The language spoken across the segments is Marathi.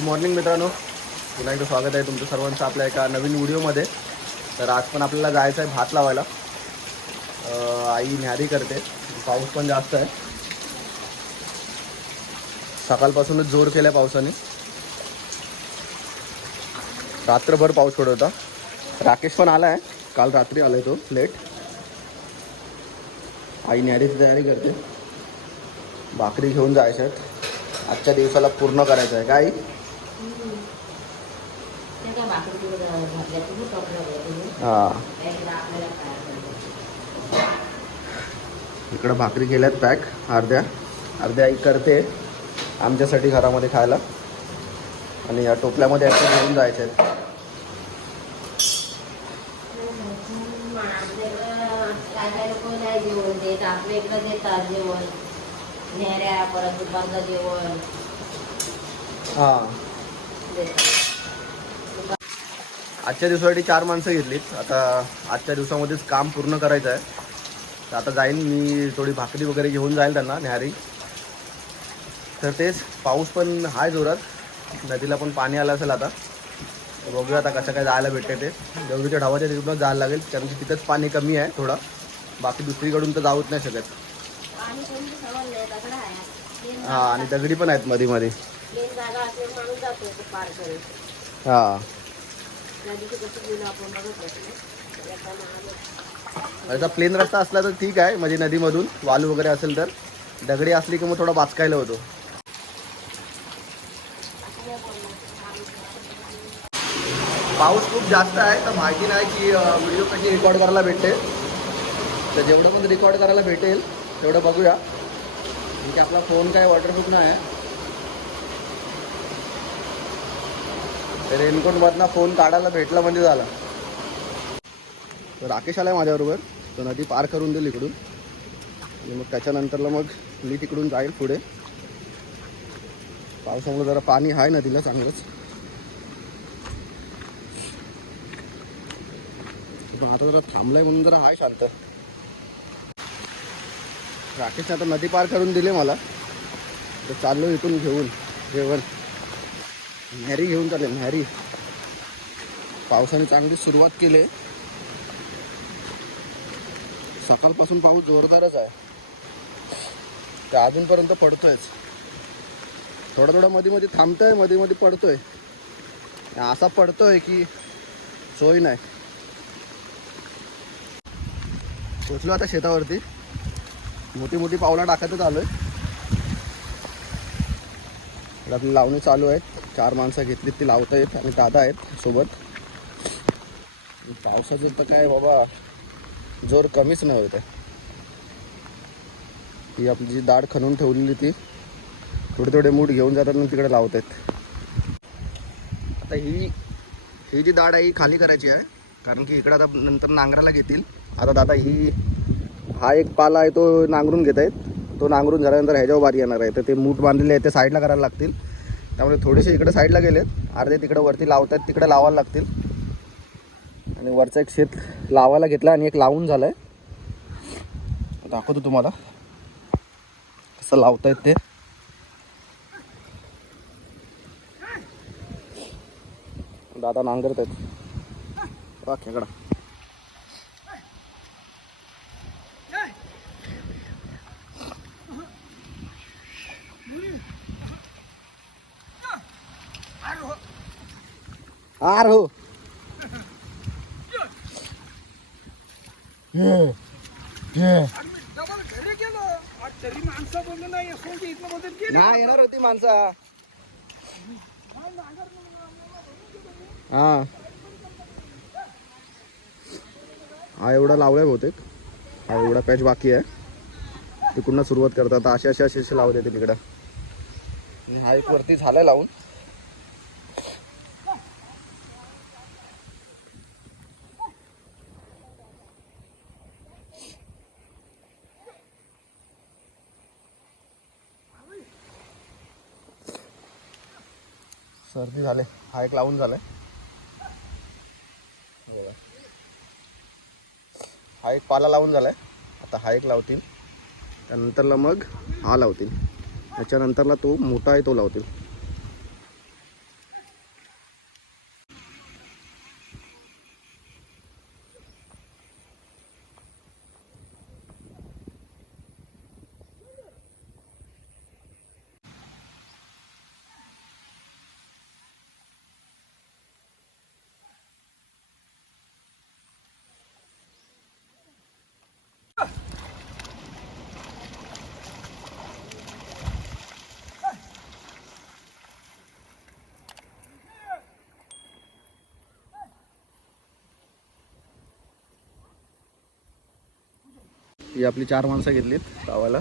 गुड मॉर्निंग मित्रांनो. पुन्हा एकदा स्वागत आहे तुमचं सर्वांचं आपल्या एका नवीन व्हिडिओमध्ये. तर आज पण आपल्याला जायचं आहे भात लावायला. आई न्यारी करते. पाऊस पण जास्त आहे. सकाळपासूनच जोर केला पावसाने. रात्रभर पाऊस पडत होता. राकेश पण आला आहे काल रात्री आलाय तो लेट आई न्यारीची तयारी करते. भाकरी घेऊन जायच्या. आहेत आजच्या दिवसाला पूर्ण करायचं आहे काय? हां. इकडं भाकरी केल्यात पॅक. अर्ध्या. अर्ध्या आई करते आमच्यासाठी घरामध्ये खायला. आणि या टोपल्यामध्ये असं घेऊन जायचे जेवण हां. आजच्या दिवसासाठी चार माणसं घेतलीत. आता आजच्या दिवसामध्येच काम पूर्ण करायचं आहे. तर आता जाईन मी थोडी भाकरी वगैरे घेऊन जाईल त्यांना न्याहारी. तर तेच पाऊस पण आहे जोरात. नदीला पण पाणी आलं असेल आता. बघूया आता कसं काय जायला भेटते ते. देवळीच्या ढावाच्या तिकडून जायला लागेल कारण की तिथंच पाणी कमी आहे थोडं. बाकी दुसरीकडून तर जाऊच नाही शकत. हां आणि दगडी पण आहेत मध्ये मध्ये प्लेन जागा असेल माणूस जातो तो पार करेल हां. नदीचं कसं गेलो आपण बघत त्याचा प्लेन रस्ता असला तर ठीक आहे म्हणजे नदीमधून वालू वगैरे असेल तर. दगडी असली की मग थोडा बाचकायला होतो. पाऊस खूप जास्त आहे तर माहिती नाही की व्हिडिओ कशी रेकॉर्ड करायला भेटते. तर जेवढं पण रेकॉर्ड करायला भेटेल तेवढं बघूया. की आपला फोन काय वॉटरप्रूफ नाही आहे. रेनकोटमधनं फोन काढायला भेटला म्हणजे झाला. तर राकेश आलाय माझ्याबरोबर. तो नदी पार करून देईल इकडून. आणि मग त्याच्यानंतरला मग मी तिकडून जाईल पुढे. पावसामुळे जरा पाणी आहे नदीला चांगलंच. पण आता जरा थांबलाय म्हणून जरा आहे शांत. राकेशने आता नदी पार करून दिली मला. तर चाललो इथून घेऊन जेवण. न्हॅरी घेऊन चालेल न्हॅरी पावसाने चांगली सुरुवात केली. आहे. सकाळपासून पाऊस जोरदारच आहे. ते अजूनपर्यंत पडतोयच. थोडा थोडा मध्ये मध्ये थांबतोयमध्ये मध्ये पडतोय. असा पडतोय की सोय नाही. पोचलो आता शेतावरती. मोठी मोठी पावला टाकतच आलोय. तर लावणे लावणी चालू आहेत. चार माणसं घेतलीत ती लावत आहेत आणि दादा आहेत सोबत. पावसाचं तर काय बाबा जोर कमीच नाही होत आहे. ही आपली जी दाढ खणून ठेवलेली ती थोडे थोडे मूठ घेऊन जातात आणि तिकडे लावत आहेत आता ही ही जी दाढ आहे ही खाली करायची आहे कारण की इकडं आता नंतर नांगराला घेतील. आता दादा ही हा एक पाला आहे तो नांगरून घेत आहेत. तो नांगरून झाल्यानंतर ह्याच्यावर बारी येणार आहे. तर ते मूठ बांधलेले आहे ते साईडला करायला लागतील. त्यामुळे थोडेसे इकडे साईडला गेलेत. अर्धे तिकडे वरती लावतात तिकडे लावायला लागतील. आणि वरचं एक शेत लावायला घेतला आणि एक लावून झालं आहे दाखवतो तुम्हाला कसं लावतायत ते. दादा नांगरत आहेत वा आर हो. डबल घरी ना नाही येणार होती माणसा. हा. हा एवढा लावलाय बहुतेक. हा एवढा पॅच बाकी आहे. तिकडून सुरुवात करतात. असे असे असे असे लावत तिकडं हा एक वरती झालाय लावून. सर्दी झाले. हा एक लावून झालाय. बघा. हा एक पाला लावून झालाय. आता हा एक लावतील. त्यानंतरला मग हा लावतील. त्याच्यानंतरला तो मोठा आहे तो लावतील. ही आपली चार माणसं घेतलीत लावायला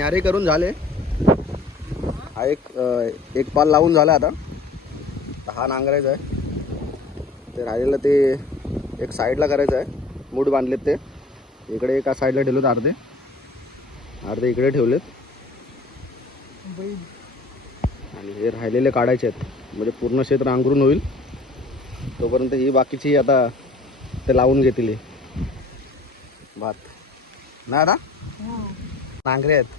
न्यारे करून झाले. हा एक एक पाल लावून झाला आता. हा नांगरायचा आहे. ते राहिलेलं ते एक साईडला करायचं आहे. मूठ बांधलेत ते. इकडे एका साईडला ठेवलेत अर्धे. अर्धे इकडे ठेवलेत. आणि हे राहिलेले काढायचे आहेत. म्हणजे पूर्ण शेत नांगरून होईल. तोपर्यंत ही बाकीची आता ते लावून घेतील हे. भात. नाही आता? नांगरे आहेत.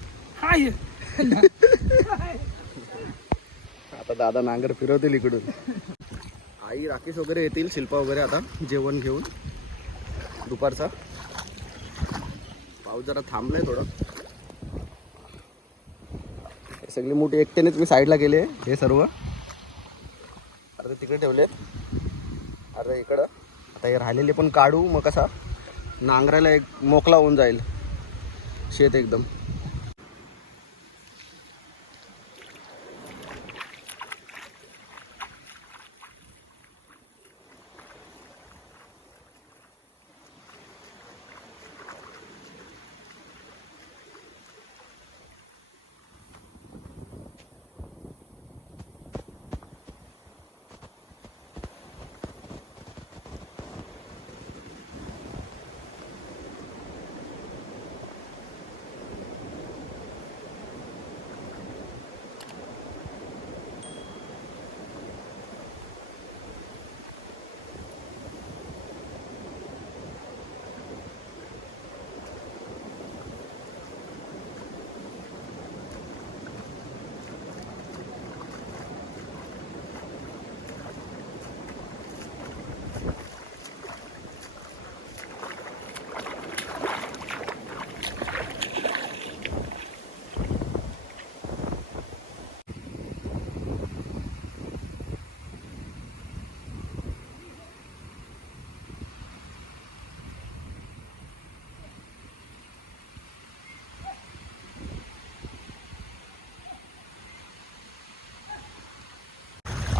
आता दादा नांगर फिरवतील इकडून. आई राकेश वगैरे येतील शिल्पा वगैरे आता जेवण घेऊन. दुपारचा. पाऊस जरा थांबलाय थोडं. सगळी मोठी एकट्यानेच मी साईडला गेले हे सर्व. अर्धे तिकडे ठेवलेत. अर्धे इकडं. आता हे राहिलेले पण काढू मग कसा नांगरायला एक मोकला होऊन जाईल. शेत एकदम.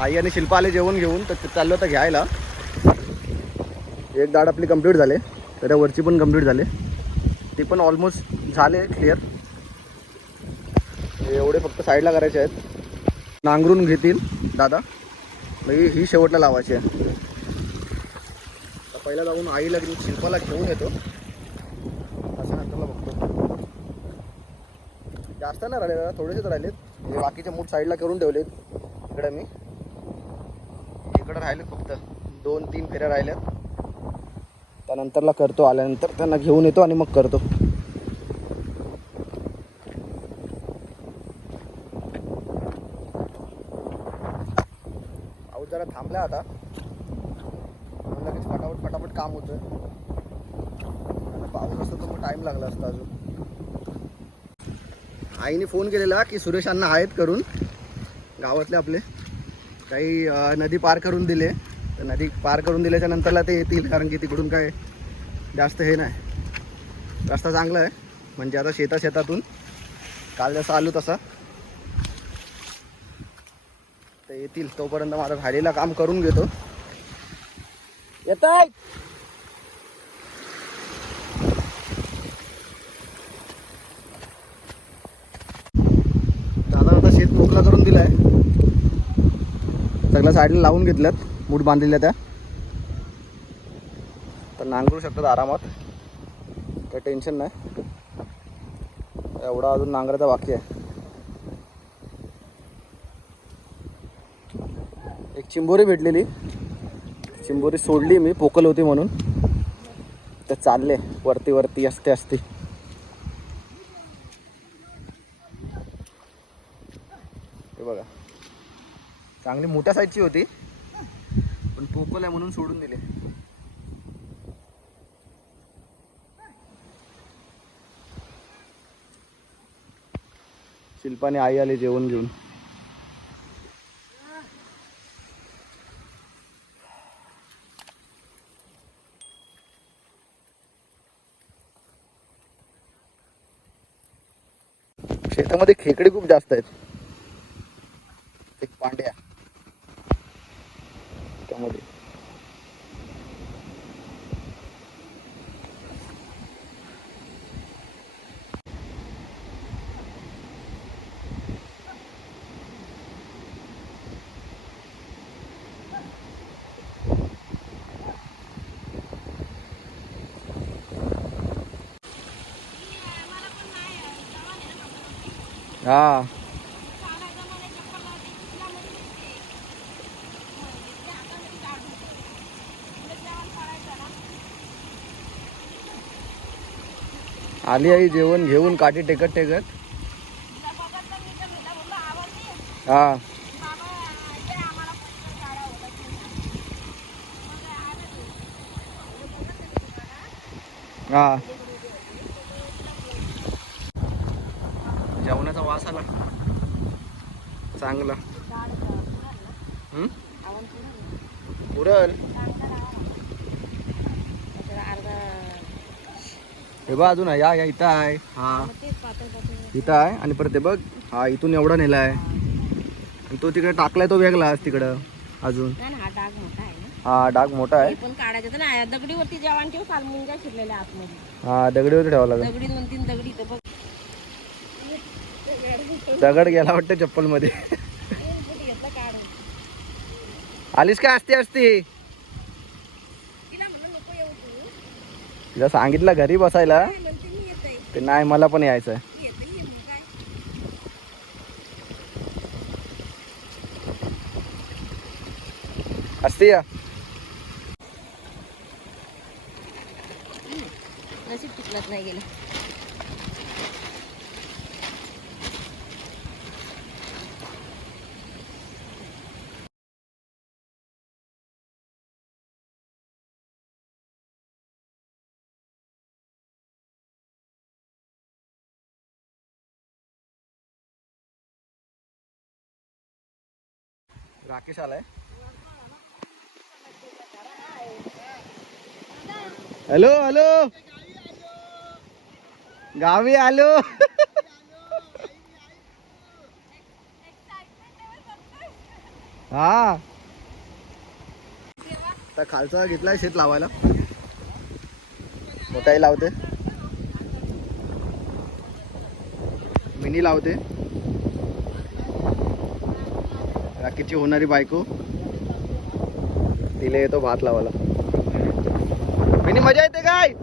आई आणि शिल्पा आले जेवण घेऊन तर ते चाललं होतं घ्यायला. एक दाड आपली कंप्लीट झाले. त्याच्यावरची पण कंप्लीट झाले. ते पण ऑलमोस्ट झाले क्लिअर एवढे फक्त साईडला करायचे आहेत. नांगरून घेतील दादा. म्हणजे ही शेवटला लावायची आहे. तर पहिला जाऊन आईला घेऊन शिल्पाला घेऊन येतो. असं नंतरला बघतो. जास्त नाही राहिले थोडेसेच राहिलेत. बाकीचे मूठ साईडला करून ठेवलेत. इकडे मी. इकडे राहिलं फक्त. दोन तीन फेऱ्या राहिल्यात. त्यानंतरला करतो आल्यानंतर त्यांना घेऊन येतो आणि मग करतो. पाऊस जरा थांबला आता. लगेच फटाफट फटाफट काम होतं पाऊस असतो तर मग टाईम लागला असता अजून. आईने फोन केलेला की सुरेश अण्णा आहेत करून. गावातले आपले. काही नदी पार करून दिले. तर नदी पार करून दिल्याच्या नंतरला ते येतील कारण की तिकडून काय जास्त हे नाही. रस्ता चांगला आहे म्हणजे आता शेता शेतातून. काल जसा आलो तसा. तर येतील तोपर्यंत माझं झालेलं काम करून घेतो. येत आहे दादा आता शेत मोकला करून दिलाय सगळ्या साईडला लावून घेतल्यात मूठ बांधलेल्या त्या. तर नांगरू शकतात आरामात. काही टेन्शन नाही. एवढा अजून नांगराचा बाकी आहे. एक चिंबोरी भेटलेली. चिंबोरी सोडली मी पोकल होती म्हणून. तर चालले वरती वरती असते असते हे बघा चांगली मोठ्या साईजची होती. पण पोकल आहे म्हणून सोडून दिले. शिल्पाने आई आली जेवण घेऊन. शेतामध्ये खेकडे खूप जास्त आहेत. एक पांड्या हा. आली आई जेवण घेऊन काठी टेकत टेकत. हा. हा. चांगला. हे बघ अजून आहे. या या इथं आहे. हा. इथं आहे. आणि परत ते बघ हा इथून एवढा नेला आहे. आणि तो तिकडे टाकलाय तो वेगळाच तिकडं अजून. हा डाग मोठा आहे हा दगडीवरती दगडीवर ठेवावा लागेल. दगडी दोन तीन दगडी बघ. दगड गेला वाटतं चप्पलमध्ये आलीस काय असते असती. तिला सांगितलं घरी बसायला. ते नाही मला पण यायचं असते या. नशीब टिकलत नाही गेलं. राकेश आलाय. Hello hello. गावी आलो. हा. आता खालचा घेतलाय शेत लावायला. मोठाही लावते. मिनी लावते. राकीची होणारी बायको तिला येतो भात लावायला. मिनी मजा येते काय?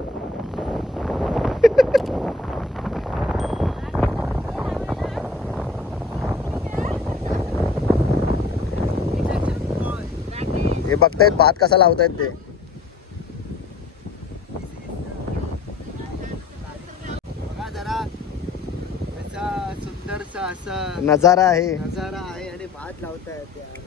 हे बघतायत भात कसा लावतायत ते. नजारा आहे. नजारा आहे. आणि भात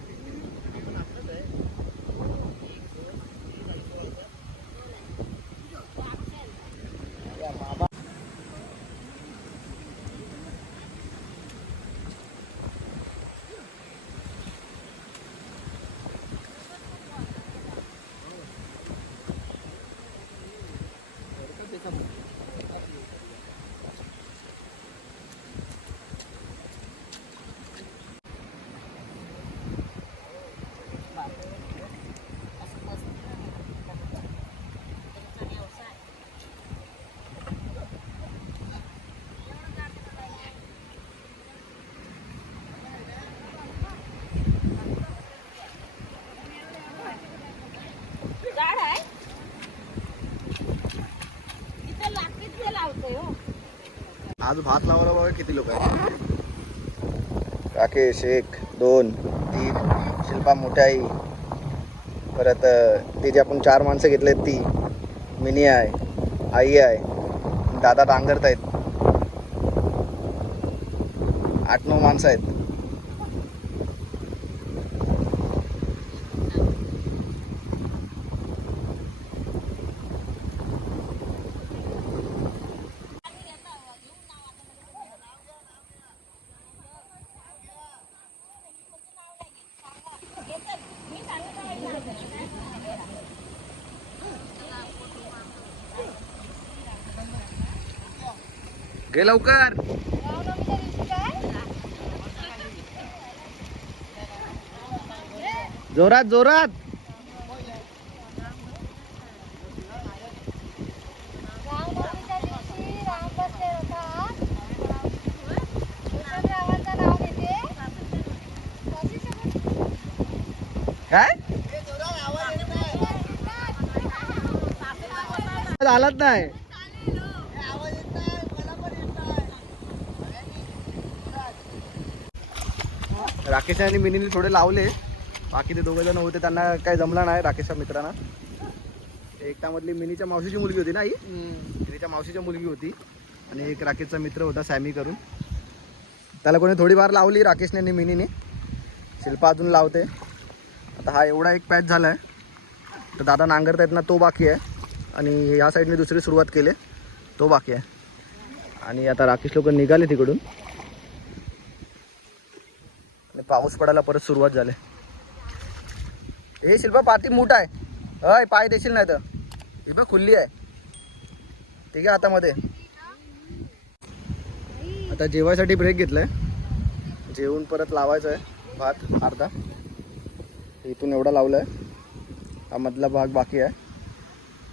आज भात लावायला बघा किती लोक आहेत. राकेश एक दोन तीन शिल्पा मोठ्याई परत ते जे आपण चार माणसं घेतलेत ती मिनी आहे आई आहे दादा डांगरत आहेत आठ नऊ माणसं आहेत. गे लवकर. जोरात जोरात. रामनवमीच्या दिवशी राम बसले होतात विठ्ठलरावांचं नाव घेते काय आलाच नाही राकेश आणि मिनीने थोडे लावले. बाकी ते दोघे जण होते त्यांना काय जमला नाही राकेशच्या मित्रांना. एक त्यामधली मिनीच्या मावशीची मुलगी होती ना आई मिनीच्या मावशीची मुलगी होती. आणि एक राकेशचा मित्र होता सॅमी करून. त्याला कोणी थोडीफार लावली राकेशने आणि मिनीने. शिल्पा अजून लावते. आता हा एवढा एक पॅच झाला आहे तर दादा नांगरतायत ना तो बाकी आहे. आणि या साईडने दुसरी सुरुवात केली. तो बाकी आहे. आणि आता राकेश लोक निघाले तिकडून. पाऊस पडायला परत सुरुवात झाली. हे शिल्पा पाती मोठा आहे. अय पाय देशील नाही तर. ही बघ खुल्ली आहे. ठीक आहे हातामध्ये. आता जेवायसाठी ब्रेक घेतलाय. जेवून परत लावायचं आहे भात अर्धा. इथून एवढा लावला आहे हा मधला भाग बाकी आहे.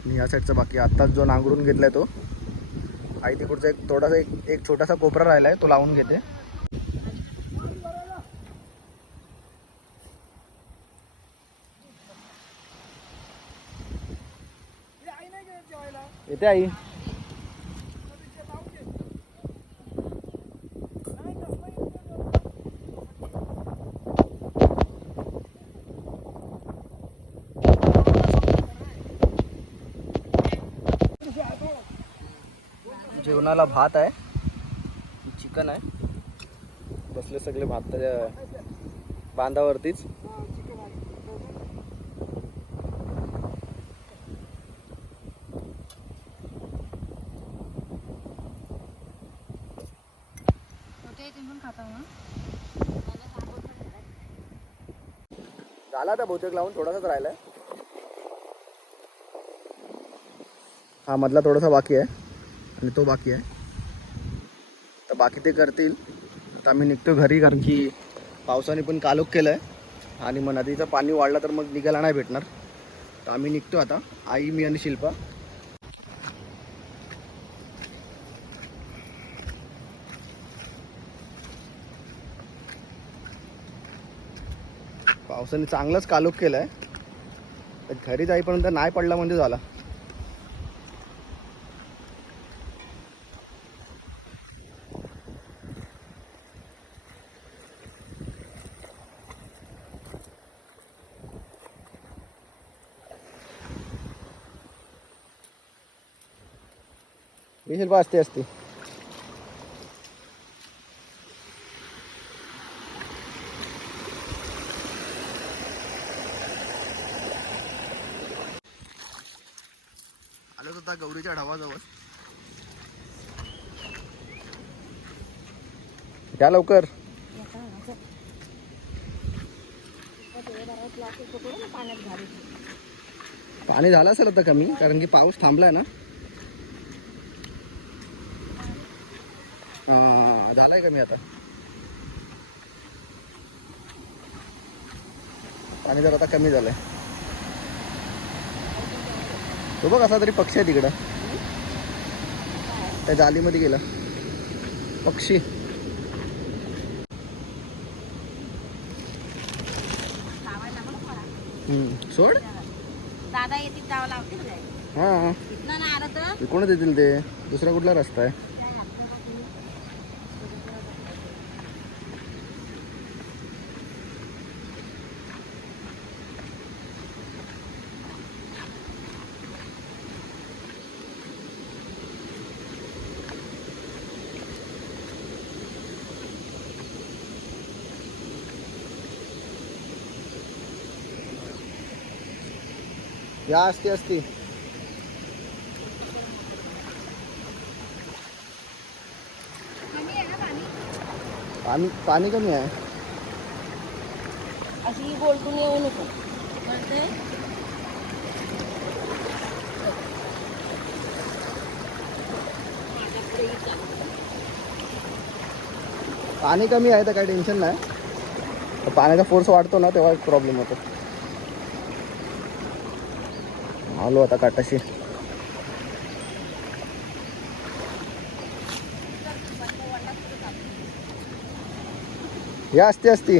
आणि या साईडचा बाकी आहे. आत्ताच जो नांगरून घेतलाय तो. आई तिकडचा एक थोडासा एक एक छोटासा कोपरा राहिला आहे तो लावून घेते हे आई नाही गेलं जेवायला येते आई. जेवणाला भात आहे. चिकन आहे. बसले सगळे भाताच्या बांधावरतीच. झाला आता बहुतेक लावून थोडासाच राहिलाय. हा मधला थोडासा बाकी आहे. आणि तो बाकी आहे. तर बाकी ते करतील. तर आम्ही निघतो घरी कारण की पावसाने पण कालोख केलं आहे आणि मग नदीचं पाणी वाढलं तर मग निघायला नाही भेटणार. तर आम्ही निघतो आता. आई मी आणि शिल्पा. पावसाने चांगलाच कालोख केलं आहे घरी जाईपर्यंत नाही पडला म्हणजे झाला. विशेष शिल्पा असते आता गौरीच्या ढावाजवळ या लवकर. पाणी झालं असेल आता कमी कारण की पाऊस थांबलाय ना. झालाय झालंय कमी आता. पाणी जर आता कमी झालंय. तो बघ असा तरी पक्षी आहे तिकडं. त्या जालीमध्ये गेला. पक्षी. हम्म, सोड. दादा येतील जावं हा. कोणच येतील ते. दुसरा कुठला रस्ता आहे? या असती असती कमी आहे ना पाणी पाणी पाणी कमी आहे अशी बोलतून येऊ नको. कळते पाणी कमी आहे तर काही टेन्शन नाही. पाण्याचा फोर्स वाढतो ना तेव्हा प्रॉब्लेम होतो. आलो आता काटाशी या असते असती.